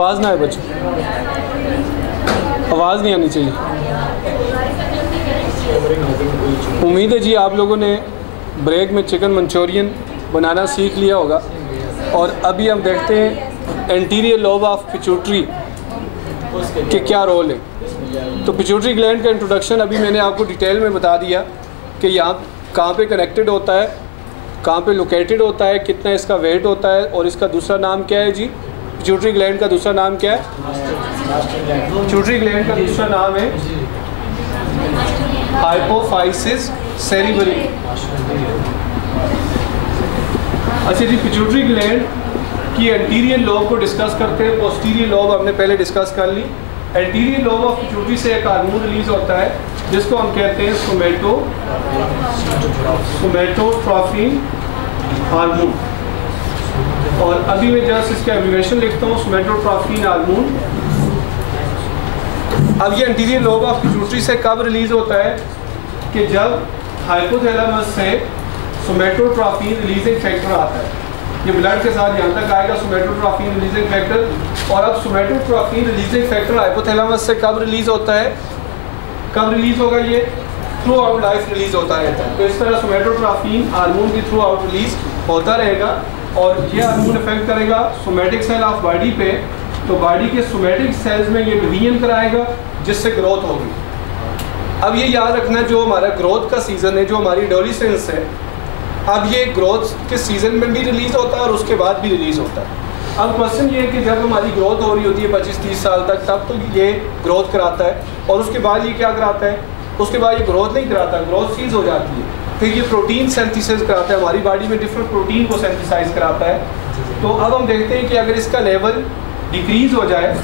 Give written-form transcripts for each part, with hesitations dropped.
आवाज़ ना आए बच्चों, आवाज़ नहीं आनी चाहिए। उम्मीद है जी आप लोगों ने ब्रेक में चिकन मंचूरियन बनाना सीख लिया होगा। और अभी हम देखते हैं एंटीरियर लोब ऑफ पिट्यूटरी के क्या रोल है। तो पिट्यूटरी ग्लैंड का इंट्रोडक्शन अभी मैंने आपको डिटेल में बता दिया कि यहाँ कहाँ पे कनेक्टेड होता है, कहाँ पे लोकेटेड होता है, कितना इसका वेट होता है, और इसका दूसरा नाम क्या है जी। पिट्यूटरी ग्लैंड का दूसरा नाम क्या है? पिट्यूटरी ग्लैंड का दूसरा नाम है हाइपोफाइसिस सेरिबरी। अच्छा जी, पिट्यूटरी ग्लैंड की एंटीरियर लोब को डिस्कस करते हैं। पोस्टीरियर लोब हमने पहले डिस्कस कर ली। एंटीरियर लोब ऑफ पिट्यूटरी से एक हार्मोन रिलीज होता है जिसको हम कहते हैं सोमैटोट्रोफिन हार्मोन। और अभी मैं जस्ट इसका एब्रिविएशन लिखता हूँ, सोमैटोट्रोफिन हार्मोन। अब ये एंटीरियर लोब ऑफ पिट्यूटरी से कब रिलीज होता है कि जब हाइपोथैलेमस से सोमैटोट्रोफिन रिलीजिंग फैक्टर आता है। ये ब्लड के साथ यहाँ तक आएगा सोमैटोट्रोफिन रिलीजिंग फैक्टर। और अब सोमैटोट्रोफिन रिलीजिंग फैक्टर हाइपोथैलेमस से कब रिलीज होता है, कब रिलीज होगा? ये थ्रू आउट लाइफ रिलीज होता रहता है। तो इस तरह सोमैटोट्रोफिन हार्मोन की थ्रू आउट रिलीज होता रहेगा और ये हार्मोन इफेक्ट करेगा सोमैटिक सेल ऑफ बॉडी पे। तो बॉडी के सोमैटिक सेल्स में ये डिवीजन कराएगा जिससे ग्रोथ होगी। अब ये याद रखना, जो हमारा ग्रोथ का सीज़न है, जो हमारी एडोलेसेंस है, अब ये ग्रोथ के सीज़न में भी रिलीज़ होता है और उसके बाद भी रिलीज़ होता है। अब क्वेश्चन ये है कि जब हमारी ग्रोथ हो रही होती है 25-30 साल तक, तब तो ये ग्रोथ कराता है और उसके बाद ये क्या कराता है? उसके बाद ये ग्रोथ नहीं कराता, ग्रोथ सीज हो जाती है। फिर ये प्रोटीन सेंथिसिस कराता है, हमारी बॉडी में डिफरेंट प्रोटीन को सेंथिसाइज कराता है। तो अब हम देखते हैं कि अगर इसका लेवल डिक्रीज हो जाए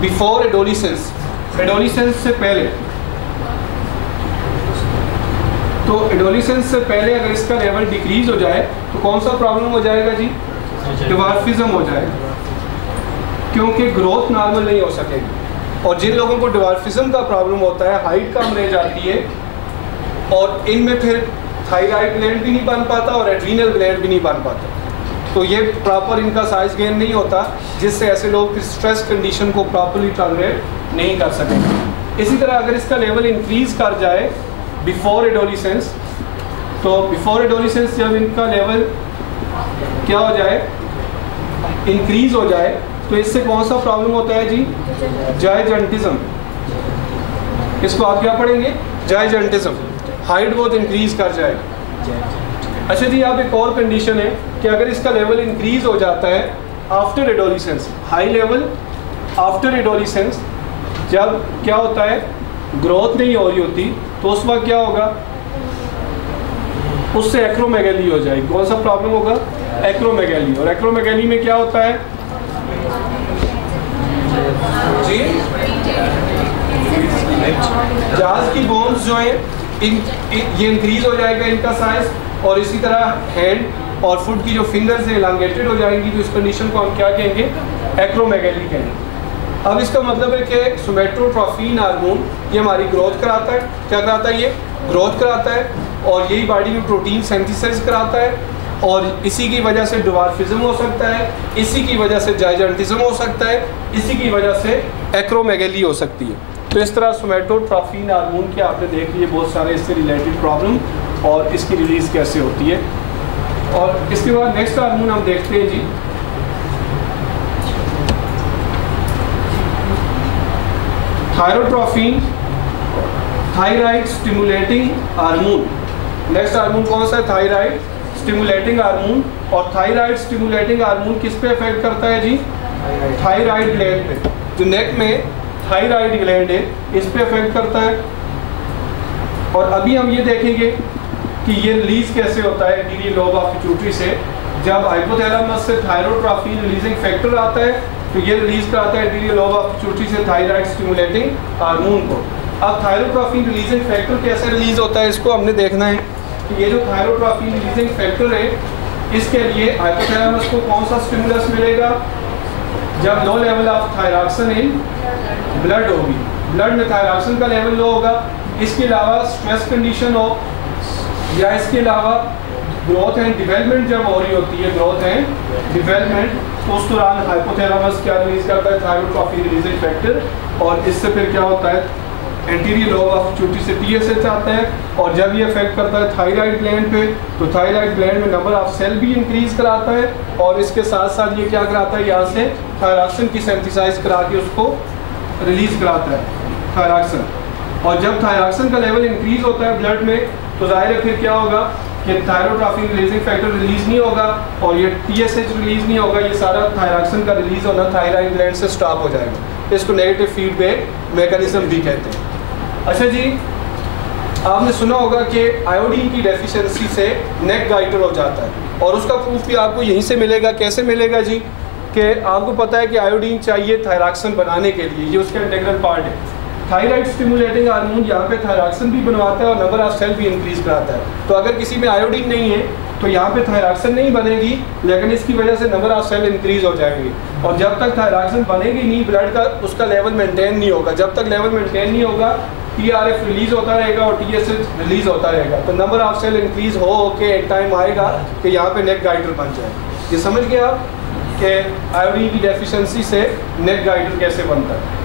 बिफोर एडोलेसेंस, एडोलेसेंस से पहले, तो एडोलेसेंस से पहले अगर इसका लेवल डिक्रीज हो जाए तो कौन सा प्रॉब्लम हो जाएगा जी? डिवार्फिज्म हो जाएगा, क्योंकि ग्रोथ नॉर्मल नहीं हो सकेगी। और जिन लोगों को डिवार्फिज्म का प्रॉब्लम होता है, हाइट कम रह जाती है और इनमें फिर थायराइड ग्लैंड भी नहीं बन पाता और एड्रीनल ग्लैंड भी नहीं बन पाता, तो ये प्रॉपर इनका साइज गेन नहीं होता, जिससे ऐसे लोग स्ट्रेस कंडीशन को प्रॉपरली टॉलरेट नहीं कर सकेंगे। इसी तरह अगर इसका लेवल इंक्रीज कर जाए बिफोर एडोलेसेंस, तो बिफोर एडोलेसेंस जब इनका लेवल क्या हो जाए, इंक्रीज हो जाए, तो इससे कौन सा प्रॉब्लम होता है जी? जायजेंटिज्म। इसको आप क्या पढ़ेंगे? जायजेंटिज्म। हाइट बहुत इंक्रीज कर जाए। अच्छा जी, आप एक और कंडीशन है कि अगर इसका लेवल इंक्रीज हो जाता है after adolescence, high level after adolescence, जब क्या होता है, ग्रोथ नहीं हो रही होती, तो उस वक्त क्या होगा? उससे एक्रोमेगैली हो जाएगी। कौन सा प्रॉब्लम होगा? एक्रोमेगैली। और एक्रोमेगैली में क्या होता है जी? जाज की बोन्स जो है ये इंक्रीज हो जाएगा इनका साइज, और इसी तरह हैंड और फुट की जो फिंगर्स है इलांगेटेड हो जाएंगी। तो इस कंडीशन को हम क्या कहेंगे? एक्रोमेगैली कहेंगे। अब इसका मतलब है कि सोमैटोट्रोफिन हार्मोन ये हमारी ग्रोथ कराता है। क्या कराता है? ये ग्रोथ कराता है, और यही बॉडी में प्रोटीन सेंथिसिस कराता है, और इसी की वजह से डिवार्फिज्म हो सकता है, इसी की वजह से जायजेंटिज्म हो सकता है, इसी की वजह से एक्रोमेगैली हो सकती है। तो इस तरह सोमैटोट्रोफिन हार्मोन के आपने देख लिए बहुत सारे इससे रिलेटेड प्रॉब्लम और इसकी रिलीज़ कैसे होती है। और इसके बाद नेक्स्ट हार्मोन हम देखते हैं जी, thyrotrophin, thyroid stimulating hormone. Next hormone कौन सा है? Thyroid stimulating hormone. और थायराइड स्टिमुलेटिंग हार्मोन किस पे इफेक्ट करता है जी? थायराइड ग्लैंड पे। जो नेक में थायराइड ग्लैंड है इस पे इफेक्ट करता है। और अभी हम ये देखेंगे कि ये रिलीज कैसे होता है एंटीरियर लोब ऑफ पिट्यूटरी से। जब हाइपोथैलेमस से थायरोट्रोफिन रिलीजिंग फैक्टर आता है तो ये रिलीज कराता है एंटीरियर लोब ऑफ पिट्यूटरी से थायराइड स्टिमुलेटिंग हार्मोन को। अब थायरोट्रोफिन रिलीजिंग फैक्टर कैसे रिलीज होता है इसको हमने देखना है कि ये जो थायरोट्रोफिन रिलीजिंग फैक्टर है, इसके लिए हाइपोथैलेमस को कौन सा स्टिमुलस मिलेगा? जब low level of thyroxine in blood होगी, ब्लड में थायरॉक्सिन का लेवल लो होगा। इसके अलावा स्ट्रेस कंडीशन हो, या इसके अलावा ग्रोथ एंड डेवलपमेंट जब हो रही होती है, ग्रोथ एंड डेवलपमेंट, तो उस दौरान हाइपोथैलेमस क्या रिलीज करता है, थायरोट्रॉफिन रिलीजिंग फैक्टर, और इससे फिर क्या होता है, एंटीरियर लोब ऑफ पिट्यूटरी से TSH आता है, और जब ये इफेक्ट करता है थायराइड ग्लैंड पे, तो थायराइड ग्लैंड में नंबर ऑफ सेल भी इंक्रीज कराता है, और इसके साथ साथ ये क्या कराता है, यहाँ से थायरॉक्सिन की सिंथेसाइज करा के उसको रिलीज कराता है थायरॉक्सिन। और जब थायरॉक्सिन का लेवल इंक्रीज होता है ब्लड में, तो जाहिर है फिर क्या होगा कि थायरोट्रॉफिन रिलीजिंग फैक्टर रिलीज नहीं होगा, और ये TSH रिलीज नहीं होगा, ये सारा थायरॉक्सिन का रिलीज होना थायराइड ग्लैंड से स्टॉप हो जाएगा। इसको नेगेटिव फीडबैक मैकेनिज्म भी कहते हैं। अच्छा जी, आपने सुना होगा कि आयोडीन की डेफिशिएंसी से नेक गाइटर हो जाता है, और उसका प्रूफ भी आपको यहीं से मिलेगा। कैसे मिलेगा जी, कि आपको पता है कि आयोडीन चाहिए थायरॉक्सिन बनाने के लिए, ये उसका इंटीग्रल पार्ट है। थायराइड स्टिमुलेटिंग हार्मोन यहाँ पे थायरॉक्सिन भी बनवाता है और नंबर ऑफ सेल भी इंक्रीज कराता है। तो अगर किसी में आयोडीन नहीं है तो यहाँ पे थायरॉक्सिन नहीं बनेगी, लेकिन इसकी वजह से नंबर ऑफ सेल इंक्रीज हो जाएंगे, और जब तक थायरॉक्सिन बनेगी नहीं, ब्लड का उसका लेवल मेंटेन नहीं होगा। जब तक लेवल मेंटेन नहीं होगा, TRF रिलीज होता रहेगा और TSH रिलीज होता रहेगा, तो नंबर ऑफ सेल इंक्रीज हो के एक टाइम आएगा कि यहाँ पे नेक गाइटर बन जाए। ये समझ गए आप कि आयोडीन की डेफिशिएंसी से नेक गाइटर कैसे बनता है।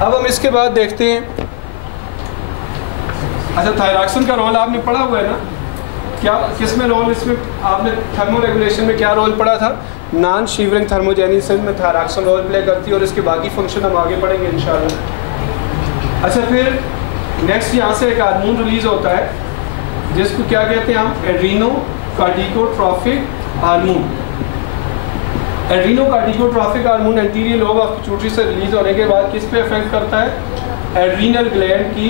अब हम इसके बाद देखते हैं, अच्छा थायरॉक्सिन का रोल आपने पढ़ा हुआ है ना, क्या किस में रोल, इसमें आपने थर्मो रेगुलेशन में क्या रोल पढ़ा था, नॉन शीवरिंग थर्मोजेनिसिस में थायरॉक्सिन रोल प्ले करती है, और इसके बाकी फंक्शन हम आगे पढ़ेंगे इंशाल्लाह। अच्छा फिर नेक्स्ट यहाँ से एक हार्मोन रिलीज होता है जिसको क्या कहते हैं हम, adrenocorticotrophic hormone. Adrenocorticotrophic hormone anterior lobe of pituitary से रिलीज होने के बाद किस पे इफेक्ट करता है, एड्रीनल ग्लैंड की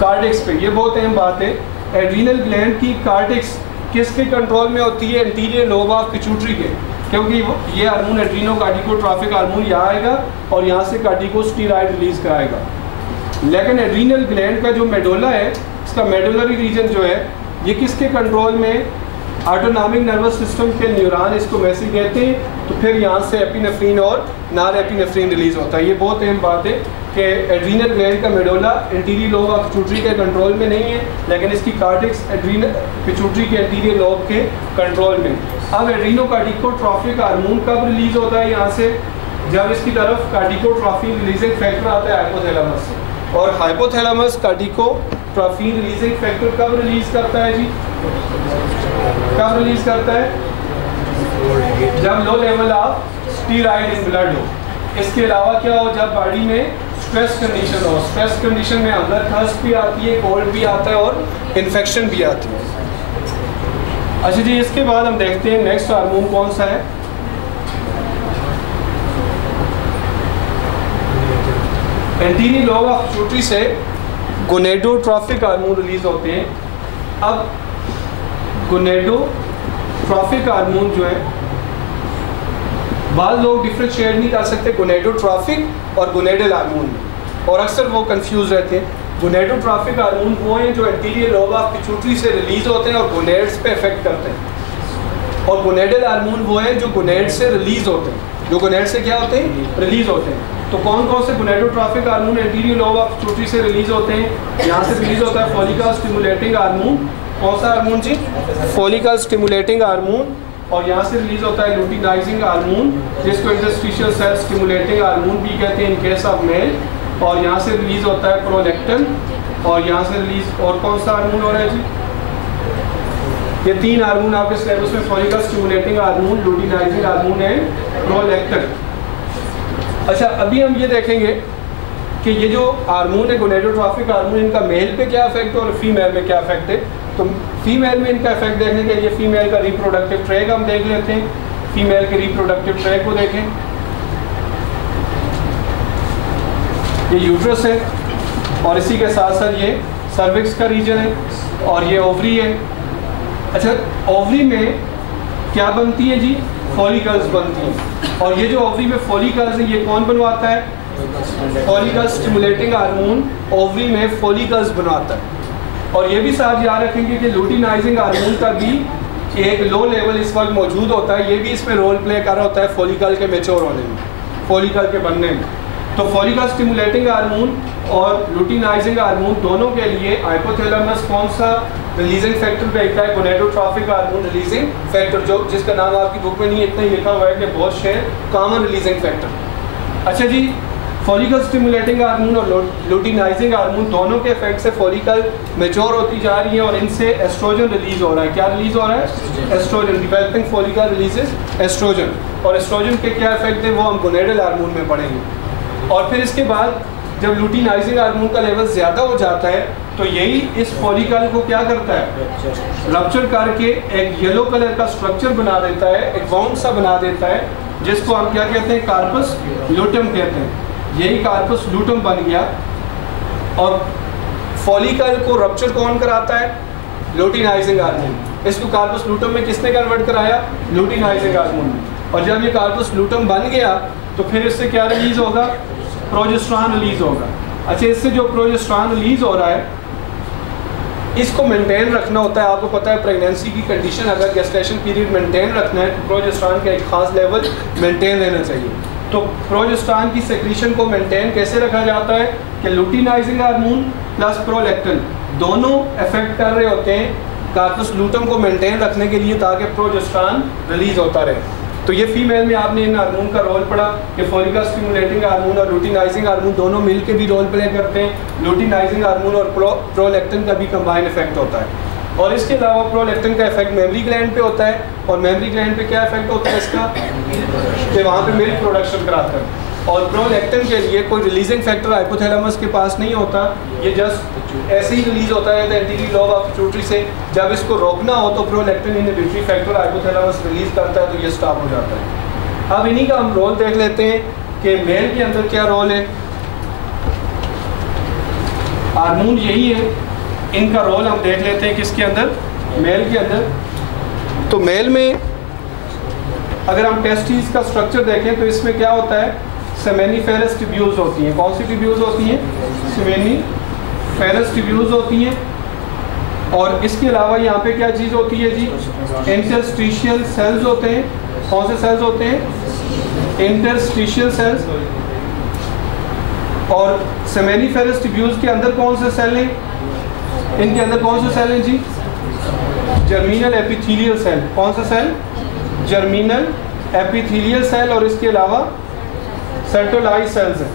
कार्डिक्स पे। ये बहुत अहम बात है, एड्रीनल ग्लैंड की कार्डिक्स किसके कंट्रोल में होती है, एंटीरियर लोब ऑफ पिट्यूटरी के, क्योंकि ये हार्मोन एड्रीनो कार्टिकोट्रॉफिक हार्मोन यहाँ आएगा और यहाँ से कार्टिकोस्टेरॉइड रिलीज कराएगा। लेकिन एड्रीनल ग्लैंड का जो मेडुला है, इसका मेडुलरी रीजन जो है, ये किसके कंट्रोल में, ऑटोनॉमिक नर्वस सिस्टम के न्यूरॉन इसको मैसेज कहते हैं। तो फिर यहाँ से एपिनेफ्रीन और नॉर एपिनेफ्रीन रिलीज होता है। ये बहुत अहम बात है कि एड्रीनल ग्लैंड का medulla anterior lobe of pituitary के कंट्रोल में नहीं है, लेकिन इसकी कार्डिक्स एड्रीनल पिट्यूटरी के एंटीरियर लोब के कंट्रोल में। अब एड्रीनो कार्टिकोट्रॉफिक हार्मोन कब रिलीज होता है यहाँ से, जब इसकी तरफ कार्टिकोट्रॉफिन रिलीजिंग फैक्टर आता है हाइपोथैलेमस से। और हाइपोथैलेमस कार्टिकोट्रॉफिन रिलीजिंग फैक्टर कब रिलीज करता है जी, कब रिलीज करता है, जब low level of steroid in blood हो। इसके अलावा क्या हो, जब बॉडी में स्ट्रेस कंडीशन हो। स्ट्रेस कंडीशन में अंदर थर्स्ट भी आती है, कोल्ड भी आता है और इन्फेक्शन भी आती है। अच्छा जी, इसके बाद हम देखते हैं नेक्स्ट हार्मोन कौन सा है, एंटीरियर लोब ऑफ पिट्यूटरी से गोनेडोट्रॉफिक हार्मोन रिलीज होते हैं। अब गोनेडोट्रॉफिक हार्मोन जो है, बाद लोग डिफरेंशिएट नहीं कर सकते गोनेडोट्रॉफिक और गोनेडल हार्मोन में, और अक्सर वो कंफ्यूज रहते हैं। गोनेडोट्रॉफिक हार्मोन वो हैं जो एंटीरियर लोब ऑफ पिट्यूटरी से रिलीज होते हैं और गोनेड्स पे इफेक्ट करते हैं, और गोनेडल हार्मोन वो हैं जो गोनेड से रिलीज होते हैं, जो गोनेड से क्या होते हैं, रिलीज होते हैं। तो कौन कौन से gonadotrophic hormone anterior lobe of pituitary से रिलीज होते हैं, यहाँ से रिलीज होता है फॉलिकल स्टिमुलेटिंग हार्मोन। कौन सा हार्मोन जी, फॉलिकल स्टिमुलेटिंग हार्मोन। और यहाँ से रिलीज होता है लुटिनाइजिंग हार्मोन, जिसको इंटरस्टिशियल सेल स्टिमुलेटिंग हार्मोन भी कहते हैं इन केस ऑफ मेल। और यहाँ से रिलीज होता है प्रोलैक्टिन। और यहाँ से रिलीज और कौन सा हार्मोन हो रहा है जी, ये तीन हार्मोन आपके सिलेबस में, follicle stimulating hormone, luteinizing hormone and prolactin. अच्छा, अभी हम ये देखेंगे कि ये जो हार्मोन है गोनेडोट्रॉफिक हार्मोन, इनका मेल पे क्या इफेक्ट है और फीमेल में क्या इफेक्ट है। तो फीमेल में इनका इफेक्ट देखने के लिए फीमेल का रिप्रोडक्टिव ट्रैक हम देख लेते हैं। फीमेल के रिप्रोडक्टिव ट्रैक को देखें, ये यूट्रस है और इसी के साथ साथ ये सर्विक्स का रीजन है और ये ओवरी है। अच्छा, ओवरी में क्या बनती है जी, फॉलिकल्स बनती हैं। और ये जो ओवरी में फॉलिकल्स है, ये कौन बनवाता है, फॉलिकल स्टिमुलेटिंग हार्मोन ओवरी में फॉलिकल्स बनवाता है। और ये भी साथ याद रखेंगे कि लुटिनाइजिंग हार्मोन का भी एक लो लेवल इस वक्त मौजूद होता है, ये भी इसमें रोल प्ले कर रहा होता है फॉलिकल के मैच्योर होने में, फॉलिकल के बनने में। तो फॉलिकल स्टिमुलेटिंग हार्मोन और लुटिनाइजिंग हार्मोन दोनों के लिए हाइपोथैलेमस कौन सा रिलीजिंग फैक्टर पे एक है गोनेडोट्रॉफिक हार्मोन रिलीजिंग फैक्टर, जो जिसका नाम आपकी बुक में नहीं इतना ही लिखा हुआ है कि बहुत शेयर कॉमन रिलीजिंग फैक्टर। अच्छा जी, फॉलिकल स्टिमुलेटिंग हार्मोन और लुटिनाइजिंग हार्मोन दोनों के इफेक्ट से फॉलिकल मैच्योर होती जा रही है और इनसे एस्ट्रोजन रिलीज हो रहा है। क्या रिलीज हो रहा है? Estrogen. Developing follicle releases estrogen, और एस्ट्रोजन के क्या इफेक्ट है वो हम गोनेडल हार्मोन में पढ़ेंगे। और फिर इसके बाद जब लुटिनाइजिंग हार्मोन का लेवल ज़्यादा हो जाता है तो यही इस फॉलिकल को क्या करता है? रप्चर करके एक येलो कलर का स्ट्रक्चर बना देता है, एक वाउंड सा बना देता है, जिसको हम क्या कहते हैं? कार्पस लूटम कहते हैं। यही कार्पस लूटम बन गया। और फॉलिकल को रप्चर कौन कराता है? Luteinising hormone. इसको कार्पस लूटम में किसने कन्वर्ट कराया? लुटिनाइजिंग हार्मोन में। और जब ये कार्पस लूटम बन गया तो फिर इससे क्या रिलीज होगा? प्रोजेस्टेरॉन रिलीज होगा। अच्छा, इससे जो प्रोजेस्टेरॉन रिलीज हो रहा है इसको मेंटेन रखना होता है। आपको पता है प्रेगनेंसी की कंडीशन, अगर गेस्टेशन पीरियड मेंटेन रखना है तो प्रोजेस्टेरॉन का एक खास लेवल मेंटेन रहना चाहिए। तो प्रोजेस्टेरॉन की सेक्रीशन को मेंटेन कैसे रखा जाता है कि लुटिनाइजिंग हार्मोन प्लस प्रोलैक्टिन दोनों इफेक्ट कर रहे होते हैं कार्पस लूटम को मेंटेन रखने के लिए, ताकि प्रोजेस्टेरॉन रिलीज होता रहे। तो ये फीमेल में आपने इन हार्मोन का रोल पढ़ा कि फॉलिकल स्टिमुलेटिंग हार्मोन और लुटिनाइजिंग हार्मोन दोनों मिलकर भी रोल प्ले करते हैं। लुटिनाइजिंग हार्मोन और प्रोलैक्टिन का भी कंबाइन इफेक्ट होता है। और इसके अलावा प्रोलैक्टिन का इफेक्ट मेमरी ग्लैंड पे होता है। और मेमरी ग्लैंड पे क्या इफेक्ट होता है इसका? कि वहाँ पे मिल्क प्रोडक्शन कराता है। और प्रोलैक्टिन के लिए कोई रिलीजिंग फैक्टर हाइपोथैलेमस के पास नहीं होता, ये जस्ट ऐसे ही रिलीज होता है एंटीरियर लोब ऑफ पिट्यूटरी से। जब इसको रोकना हो तो prolactin inhibitory factor hypothalamus release करता है, तो ये स्टॉप हो जाता है। अब इन्हीं का हम रोल देख लेते हैं कि मेल के अंदर क्या रोल है। हार्मोन यही है, इनका रोल हम देख लेते हैं किसके अंदर? मेल के अंदर। तो मेल में अगर हम टेस्टिस का स्ट्रक्चर देखें तो इसमें क्या होता है? सेमेनिफेरस ट्यूब्यूल्स होती हैं। कौन सी ट्यूब्यूल्स होती हैं? सेमेनिफेरस ट्यूब्यूल्स होती हैं। और इसके अलावा यहाँ पे क्या चीज़ होती है जी? इंटरस्टिशियल सेल्स होते हैं। कौन से सेल्स होते हैं? Interstitial cells. और सेमेनिफेरस ट्यूब्यूल्स के अंदर कौन से सेल हैं? इनके अंदर कौन से सेल हैं जी? Germinal epithelial cell. कौन सा सेल? Germinal epithelial cell. और इसके अलावा सेंट्रलाइज सेल्स हैं।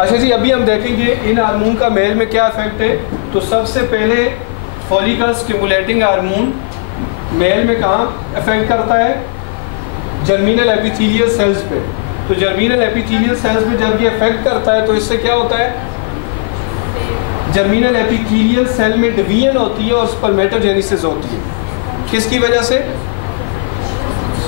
अच्छा जी, अभी हम देखेंगे इन हार्मोन का मेल में क्या इफेक्ट है। तो सबसे पहले फॉलिकल स्टिमुलेटिंग हार्मोन मेल में कहाँ इफेक्ट करता है? जर्मिनल एपिथेलियल सेल्स पे। तो जर्मिनल एपिथेलियल सेल्स पे जब ये इफेक्ट करता है तो इससे क्या होता है? जर्मिनल एपिथेलियल सेल में डिवीजन होती है और स्पर्मेटोजेनेसिस होती है। किसकी वजह से?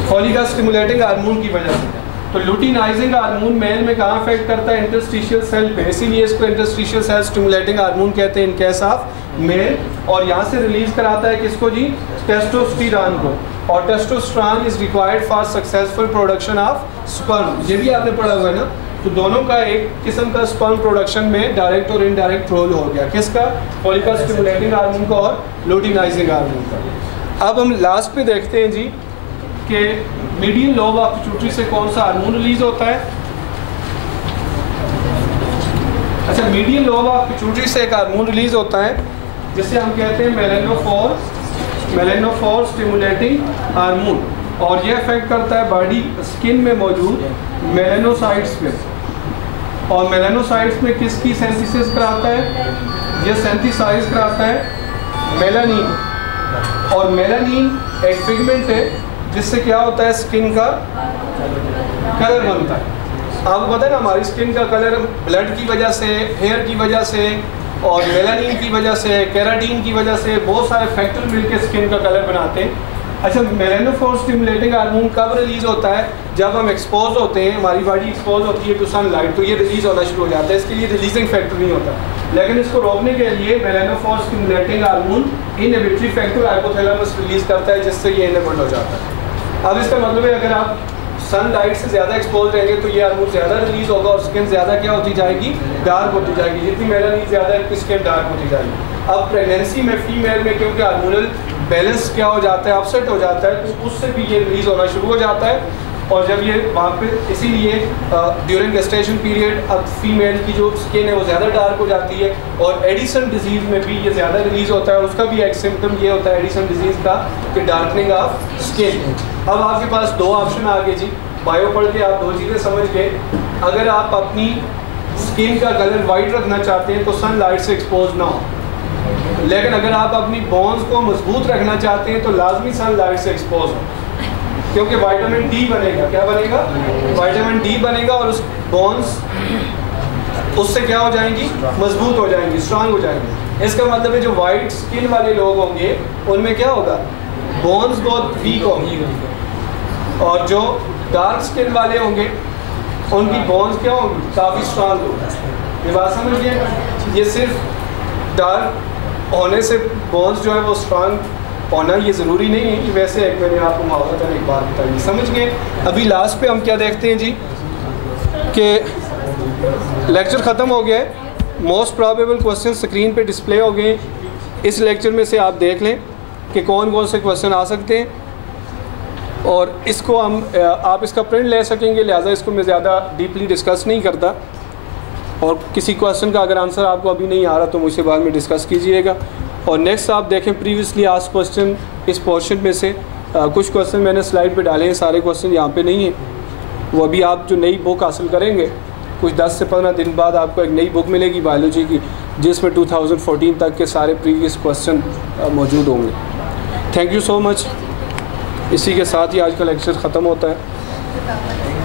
फॉलिकल स्टिमुलेटिंग हार्मोन की वजह से। तो लुटिनाइजिंग हार्मोन मेल में कहाँ इफेक्ट करता है? इंटरस्टिशियल सेल पे, इसीलिए इसको इंटरस्टिशियल सेल स्टिमुलेटिंग हार्मोन कहते हैं इन केस ऑफ मेल। और यहाँ से रिलीज कराता है किसको जी? टेस्टोस्टेरॉन को। और testosterone is required for successful production of sperm. ये भी आपने पढ़ा हुआ है ना। तो दोनों का एक किस्म का स्पर्म प्रोडक्शन में डायरेक्ट और इनडायरेक्ट रोल हो गया। किसका? फॉलिकल स्टिमुलेटिंग हार्मोन का और लुटिनाइजिंग हार्मोन का। अब हम लास्ट पे देखते हैं जी कि मीडियन लोब ऑफ पिट्यूटरी से कौन सा हार्मोन रिलीज होता है। अच्छा, मीडियन लोब ऑफ पिट्यूटरी से एक हार्मोन रिलीज होता है जिसे हम कहते हैं मेलानोफोर स्टिमुलेटिंग हार्मोन। और यह इफेक्ट करता है बॉडी स्किन में मौजूद मेलानोसाइट्स पे। और मेलानोसाइट्स में किसकी सेंथिसिस कराता है? यह सेंथिसाइज कराता है मेलानिन। और मेलानिन एक पिगमेंट है जिससे क्या होता है? स्किन का कलर बनता है। आपको पता है ना, हमारी स्किन का कलर ब्लड की वजह से, हेयर की वजह से और मेलानिन की वजह से, केराटिन की वजह से, बहुत सारे फैक्टर मिलकर स्किन का कलर बनाते हैं। अच्छा, मेलानोफोर स्टिमुलेटिंग हार्मोन कब रिलीज होता है? जब हम एक्सपोज होते हैं, हमारी बॉडी एक्सपोज होती है टू सनलाइट, तो ये रिलीज होना शुरू हो जाता है। इसके लिए रिलीजिंग फैक्टर नहीं होता, लेकिन इसको रोकने के लिए melanophore stimulating hormone inhibitory factor hypothalamus release करता है, जिससे ये इनेबल्ड हो जाता है। अब इसका मतलब है अगर आप सनलाइट से ज़्यादा एक्सपोज रहेंगे तो ये हार्मोन ज़्यादा रिलीज होगा और स्किन ज़्यादा क्या होती जाएगी? डार्क होती जाएगी। जितनी मेलानिन ज़्यादा है स्किन डार्क होती जाएगी। अब प्रेगनेंसी में फीमेल में क्योंकि हार्मोनल बैलेंस क्या हो जाता है? अपसेट हो जाता है, तो उससे भी ये रिलीज होना शुरू हो जाता है। और जब ये वहाँ पे इसीलिए ड्यूरिंग गेस्टेशन पीरियड अब फीमेल की जो स्किन है वो ज़्यादा डार्क हो जाती है, और एडिसन डिजीज़ में भी ये ज़्यादा रिलीज़ होता है, और उसका भी एक सिम्टम ये होता है एडिसन डिजीज़ का कि डार्कनिंग ऑफ स्किन। अब आपके पास दो ऑप्शन आ गए जी, बायो पढ़ के आप दो चीज़ें समझ गए। अगर आप अपनी स्किन का कलर वाइट रखना चाहते हैं तो सनलाइट से एक्सपोज ना हो, लेकिन अगर आप अपनी बोन्स को मजबूत रखना चाहते हैं तो लाजमी सनलाइट से एक्सपोज हो, क्योंकि विटामिन डी बनेगा। क्या बनेगा? विटामिन डी बनेगा, और उस बोन्स उससे क्या हो जाएंगी? मजबूत हो जाएंगी, स्ट्रांग हो जाएंगी। इसका मतलब है जो वाइट स्किन वाले लोग होंगे उनमें क्या होगा? बोन्स बहुत वीक होंगी, और जो डार्क स्किन वाले होंगे उनकी बोन्स क्या होंगी? काफ़ी स्ट्रांग होगी। ये बात समझ गए? ये सिर्फ डार्क होने से बोन्स जो है वो स्ट्रांग होना ये ज़रूरी नहीं है कि वैसे एक मैंने आपको मुहावरतन एक बात बताई, समझ गए? अभी लास्ट पे हम क्या देखते हैं जी कि लेक्चर ख़त्म हो गया है, मोस्ट प्रॉबेबल क्वेश्चन स्क्रीन पे डिस्प्ले हो गए। इस लेक्चर में से आप देख लें कि कौन कौन से क्वेश्चन आ सकते हैं, और इसको हम आप इसका प्रिंट ले सकेंगे, लिहाजा इसको मैं ज़्यादा डीपली डिस्कस नहीं करता। और किसी क्वेश्चन का अगर आंसर आपको अभी नहीं आ रहा तो मुझसे बाद में डिस्कस कीजिएगा। और नेक्स्ट आप देखें प्रीवियसली आस्क्ड क्वेश्चन, इस पोर्शन में से कुछ क्वेश्चन मैंने स्लाइड पे डाले हैं, सारे क्वेश्चन यहाँ पे नहीं हैं। वो अभी आप जो नई बुक हासिल करेंगे कुछ 10 से 15 दिन बाद आपको एक नई बुक मिलेगी बायोलॉजी की, जिसमें 2014 तक के सारे प्रीवियस क्वेश्चन मौजूद होंगे। Thank you so much. इसी के साथ ही आज का लेक्चर ख़त्म होता है।